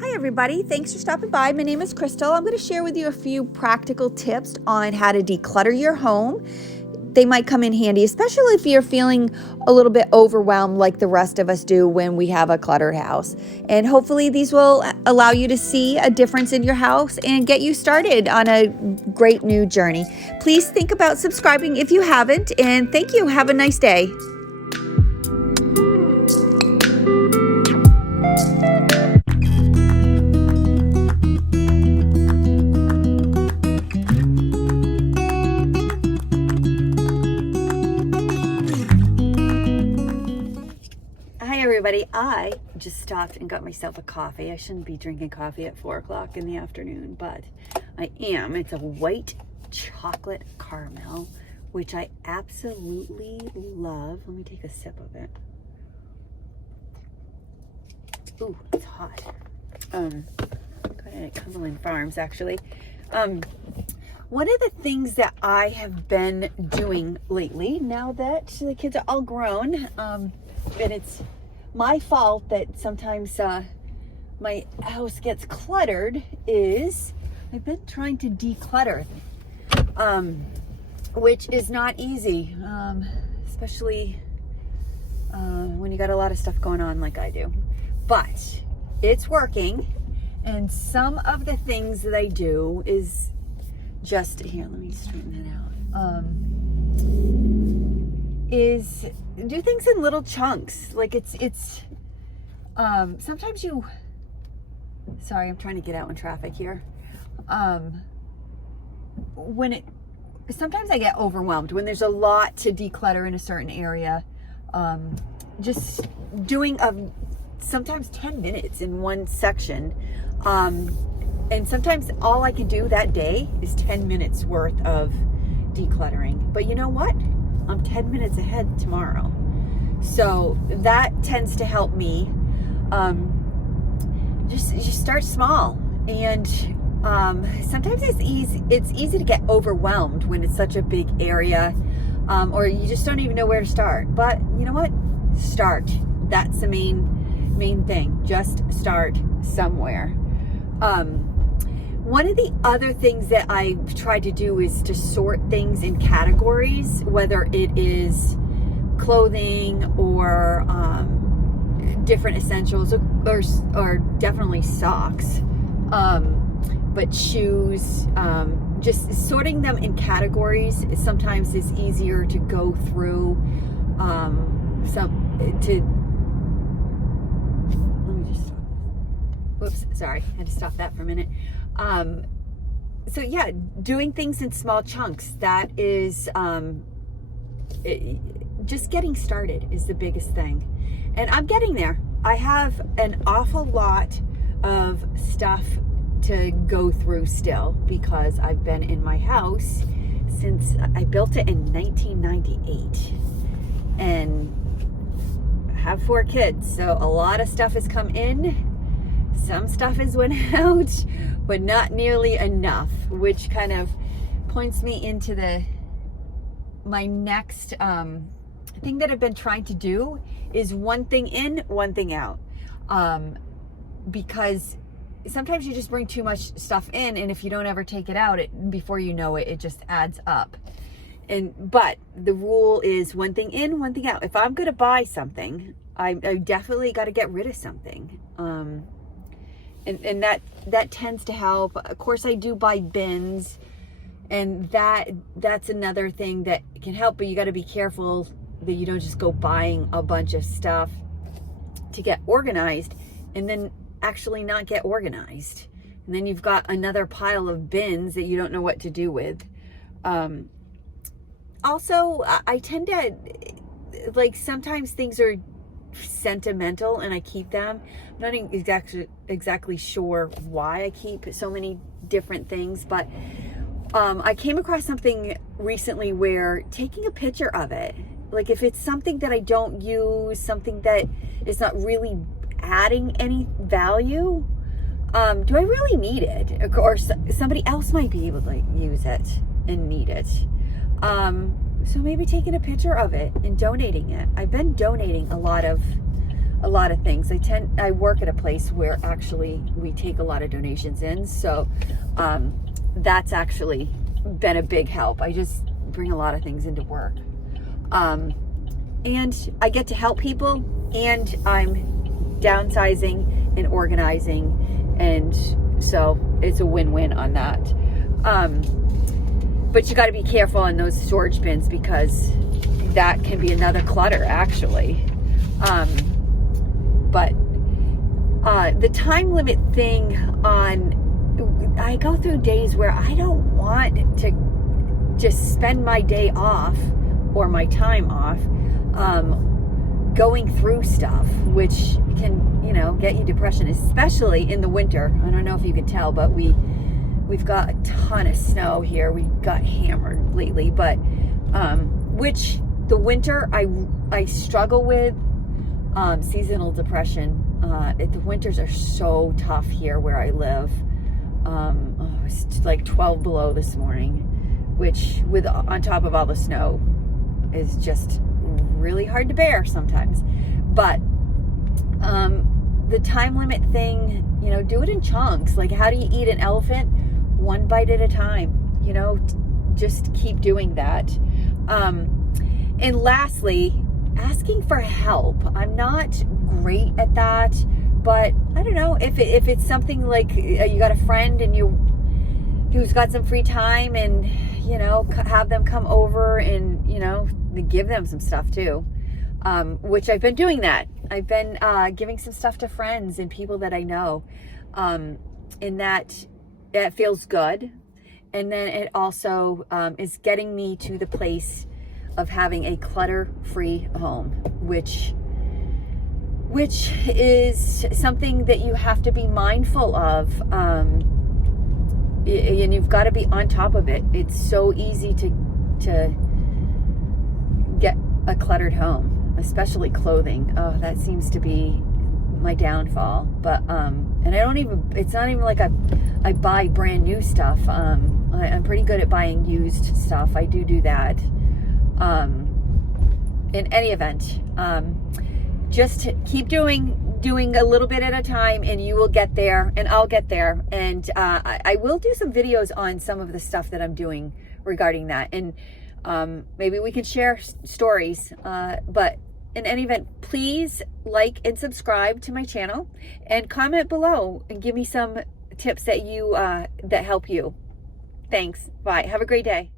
Hi everybody, thanks for stopping by. My name is Crystal. I'm going to share with you a few practical tips on how to declutter your home. They might come in handy, especially if you're feeling a little bit overwhelmed like the rest of us do when we have a cluttered house. And hopefully these will allow you to see a difference in your house and get you started on a great new journey. Please think about subscribing if you haven't, and thank you. Have a nice day. Everybody, I just stopped and got myself a coffee. I shouldn't be drinking coffee at 4 o'clock in the afternoon, but I am. It's a white chocolate caramel, which I absolutely love. Let me take a sip of it. Ooh, it's hot. Got it at Cumberland Farms, actually. One of the things that I have been doing lately, now that the kids are all grown, and it's my fault that sometimes my house gets cluttered, is I've been trying to declutter, which is not easy, especially when you got a lot of stuff going on like I do. But it's working, and some of the things that I do is just, here, let me straighten that out. Is do things in little chunks. Like it's sometimes you, sorry, I'm trying to get out in traffic here. Sometimes I get overwhelmed when there's a lot to declutter in a certain area. Just doing sometimes 10 minutes in one section. And sometimes all I can do that day is 10 minutes worth of decluttering. But you know what? I'm 10 minutes ahead tomorrow. So that tends to help me. Just start small. And sometimes it's easy to get overwhelmed when it's such a big area, or you just don't even know where to start. But you know what? Start. That's the main thing. Just start somewhere. One of the other things that I've tried to do is to sort things in categories, whether it is clothing or different essentials, or definitely socks, but shoes. Just sorting them in categories sometimes is easier to go through. Let me just stop. Whoops, sorry, I had to stop that for a minute. So yeah, doing things in small chunks, that is, just getting started is the biggest thing. And I'm getting there. I have an awful lot of stuff to go through still, because I've been in my house since I built it in 1998 and have 4 kids. So a lot of stuff has come in. Some stuff has went out, but not nearly enough, which kind of points me into my next thing that I've been trying to do is one thing in, one thing out. Because sometimes you just bring too much stuff in, and if you don't ever take it out, before you know it, it just adds up. But the rule is one thing in, one thing out. If I'm going to buy something, I definitely got to get rid of something. And that tends to help. Of course, I do buy bins, and that's another thing that can help, but you got to be careful that you don't just go buying a bunch of stuff to get organized and then actually not get organized. And then you've got another pile of bins that you don't know what to do with. Also, I tend to, like, sometimes things are sentimental and I keep them. I'm not exactly sure why I keep so many different things, but I came across something recently where taking a picture of it, like if it's something that I don't use, something that is not really adding any value, do I really need it? Of course, somebody else might be able to use it and need it. So maybe taking a picture of it and donating it. I've been donating a lot of a lot of things. I work at a place where actually we take a lot of donations in, so that's actually been a big help. I just bring a lot of things into work, and I get to help people, and I'm downsizing and organizing, and so it's a win-win on that. But you got to be careful on those storage bins, because that can be another clutter, actually. But the time limit thing I go through days where I don't want to just spend my day off or my time off going through stuff, which can, get you depression, especially in the winter. I don't know if you can tell, but we've got a ton of snow here. We got hammered lately, but which the winter I struggle with seasonal depression. The winters are so tough here where I live. It's like 12 below this morning, which on top of all the snow is just really hard to bear sometimes. But the time limit thing, do it in chunks. Like, how do you eat an elephant? One bite at a time. Just keep doing that. And lastly, asking for help. I'm not great at that, but I don't know if it's something like you got a friend and who's got some free time, and have them come over and give them some stuff too, which I've been doing that. I've been giving some stuff to friends and people that I know, and that feels good. And then it also is getting me to the place of having a clutter-free home, which is something that you have to be mindful of, and you've got to be on top of it. It's so easy to get a cluttered home, especially clothing. Oh, that seems to be my downfall. But and it's not even like I buy brand new stuff. I'm pretty good at buying used stuff. I do that. In any event, just keep doing a little bit at a time, and you will get there, and I'll get there. And I will do some videos on some of the stuff that I'm doing regarding that, and maybe we can share stories. But in any event, please like and subscribe to my channel, and comment below and give me some tips that help you. Thanks. Bye. Have a great day.